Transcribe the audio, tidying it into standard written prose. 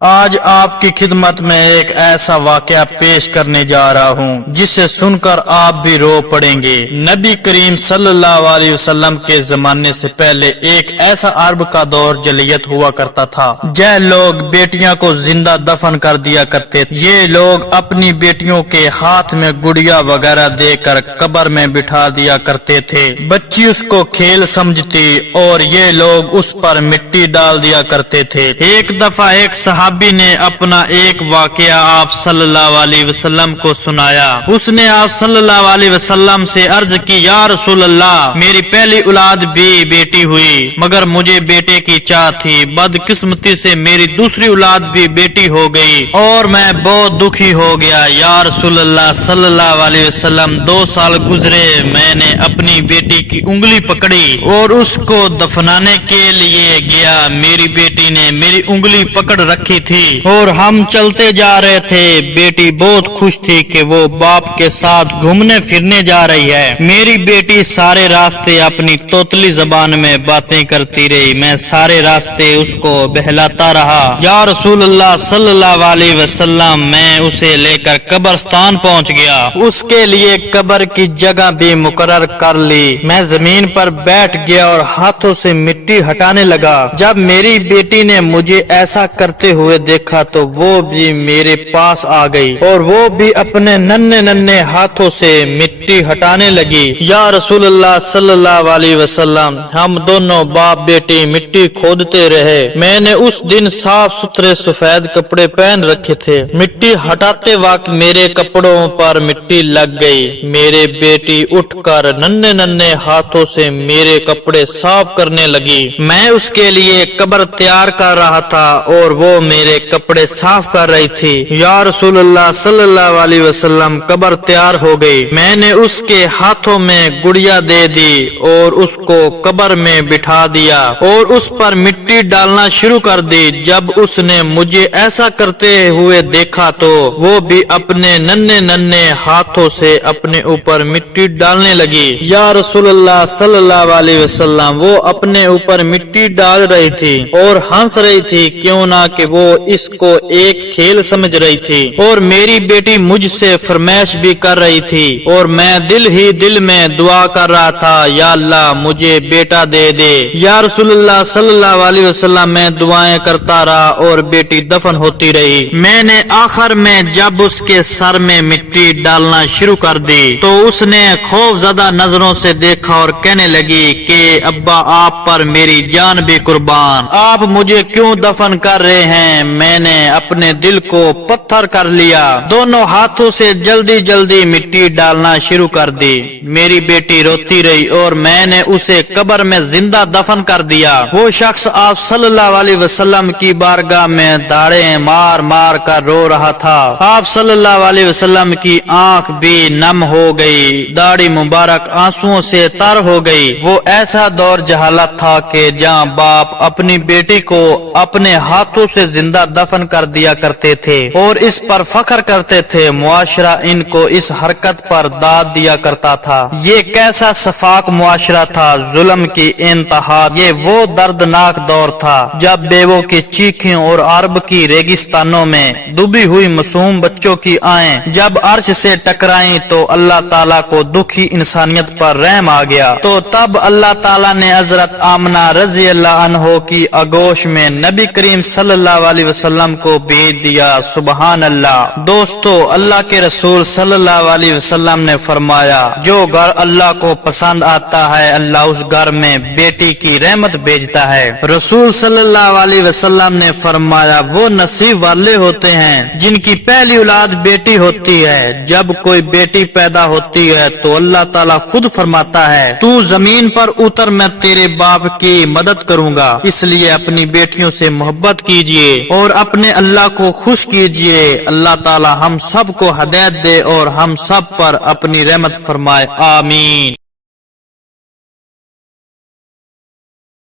آج آپ کی خدمت میں ایک ایسا واقعہ پیش کرنے جا رہا ہوں جسے سن کر آپ بھی رو پڑیں گے۔ نبی کریم صلی اللہ علیہ وسلم کے زمانے سے پہلے ایک ایسا عرب کا دور جاہلیت ہوا کرتا تھا۔ یہ لوگ بیٹیاں کو زندہ دفن کر دیا کرتے تھے۔ یہ لوگ اپنی بیٹیوں کے ہاتھ میں گڑیا وغیرہ دے کر قبر میں بٹھا دیا کرتے تھے۔ بچی اس کو کھیل سمجھتی اور یہ لوگ اس پر مٹی ڈال دیا کرتے تھے۔ ایک دفعہ ایک صحابی نے اپنا ایک واقعہ آپ صلی اللہ علیہ وسلم کو سنایا۔ اس نے آپ صلی اللہ علیہ وسلم سے عرض کی، یا رسول اللہ، میری پہلی اولاد بھی بیٹی ہوئی مگر مجھے بیٹے کی چاہ تھی۔ بدقسمتی سے میری دوسری اولاد بھی بیٹی ہو گئی اور میں بہت دکھی ہو گیا۔ یا رسول اللہ صلی اللہ علیہ وسلم، 2 سال گزرے، میں نے اپنی بیٹی کی انگلی پکڑی اور اس کو دفنانے کے لیے گیا۔ میری بیٹی نے میری انگلی پکڑ رکھی تھی اور ہم چلتے جا رہے تھے۔ بیٹی بہت خوش تھی کہ وہ باپ کے ساتھ گھومنے پھرنے جا رہی ہے۔ میری بیٹی سارے راستے اپنی توتلی زبان میں باتیں کرتی رہی۔ میں سارے راستے اس کو بہلاتا رہا۔ یا رسول اللہ صلی اللہ علیہ وسلم، میں اسے لے کر قبرستان پہنچ گیا۔ اس کے لیے قبر کی جگہ بھی مقرر کر لی۔ میں زمین پر بیٹھ گیا اور ہاتھوں سے مٹی ہٹانے لگا۔ جب میری بیٹی نے مجھے ایسا کرتے ہوئے دیکھا تو وہ بھی میرے پاس آ گئی اور وہ بھی اپنے ننھے ننھے ہاتھوں سے مٹی ہٹانے لگی۔ یا رسول اللہ صلی اللہ علیہ وسلم، ہم دونوں باپ بیٹی مٹی کھودتے رہے۔ میں نے اس دن صاف ستھرے سفید کپڑے پہن رکھے تھے۔ مٹی ہٹاتے وقت میرے کپڑوں پر مٹی لگ گئی۔ میری بیٹی اٹھ کر ننھے ننھے ہاتھوں سے میرے کپڑے صاف کرنے لگی۔ میں اس کے لیے قبر تیار کر رہا تھا اور وہ میرے کپڑے صاف کر رہی تھی۔ یا رسول اللہ صلی اللہ علیہ وسلم، قبر تیار ہو گئی۔ میں نے اس کے ہاتھوں میں گڑیا دے دی اور اس کو قبر میں بٹھا دیا اور اس پر مٹی ڈالنا شروع کر دی۔ جب اس نے مجھے ایسا کرتے ہوئے دیکھا تو وہ بھی اپنے ننھے ننھے ہاتھوں سے اپنے اوپر مٹی ڈالنے لگی۔ یا رسول اللہ صلی اللہ علیہ وسلم، وہ اپنے اوپر مٹی ڈال رہی تھی اور ہنس رہی تھی، کیوں نہ کہ وہ اس کو ایک کھیل سمجھ رہی تھی، اور میری بیٹی مجھ سے فرمائش بھی کر رہی تھی اور میں دل ہی دل میں دعا کر رہا تھا، یا اللہ مجھے بیٹا دے دے۔ یا رسول اللہ صلی اللہ علیہ وسلم، میں دعائیں کرتا رہا اور بیٹی دفن ہوتی رہی۔ میں نے آخر میں جب اس کے سر میں مٹی ڈالنا شروع کر دی تو اس نے خوف زدہ نظروں سے دیکھا اور کہنے لگی کہ ابا، آپ پر میری جان بھی قربان، آپ مجھے کیوں دفن کر رہے ہیں؟ میں نے اپنے دل کو پتھر کر لیا، دونوں ہاتھوں سے جلدی جلدی مٹی ڈالنا شروع کر دی۔ میری بیٹی روتی رہی اور میں نے اسے قبر میں زندہ دفن کر دیا۔ وہ شخص آپ صلی اللہ علیہ وسلم کی بارگاہ میں داڑیں مار مار کر رو رہا تھا۔ آپ صلی اللہ علیہ وسلم کی آنکھ بھی نم ہو گئی، داڑھی مبارک آنسوؤں سے تر ہو گئی۔ وہ ایسا دور جہالت تھا کہ جہاں باپ اپنی بیٹی کو اپنے ہاتھوں سے زندہ دفن کر دیا کرتے تھے اور اس پر فخر کرتے تھے۔ معاشرہ ان کو اس حرکت پر داد دیا کرتا تھا۔ یہ کیسا شفاق معاشرہ تھا، ظلم کی انتہا۔ یہ وہ دردناک دور تھا جب بیووں کی چیخیں اور عرب کی ریگستانوں میں ڈوبی ہوئی معصوم بچوں کی آہیں جب عرش سے ٹکرائیں تو اللہ تعالیٰ کو دکھی انسانیت پر رحم آ گیا، تو تب اللہ تعالیٰ نے حضرت آمنہ رضی اللہ عنہ کی آغوش میں نبی کریم صلی اللہ علیہ وسلم کو بھیج دیا۔ سبحان اللہ۔ دوستو، اللہ کے رسول صلی اللہ علیہ وسلم نے فرمایا، جو گھر اللہ کو پسند آتا ہے اللہ اس گھر میں بیٹی کی رحمت بھیجتا ہے۔ رسول صلی اللہ علیہ وسلم نے فرمایا، وہ نصیب والے ہوتے ہیں جن کی پہلی اولاد بیٹی ہوتی ہے۔ جب کوئی بیٹی پیدا ہوتی ہے تو اللہ تعالیٰ خود فرماتا ہے، تو زمین پر اتر، میں تیرے باپ کی مدد کروں گا۔ اس لیے اپنی بیٹیوں سے محبت کیجئے اور اپنے اللہ کو خوش کیجئے۔ اللہ تعالی ہم سب کو ہدایت دے اور ہم سب پر اپنی رحمت فرمائے، آمین۔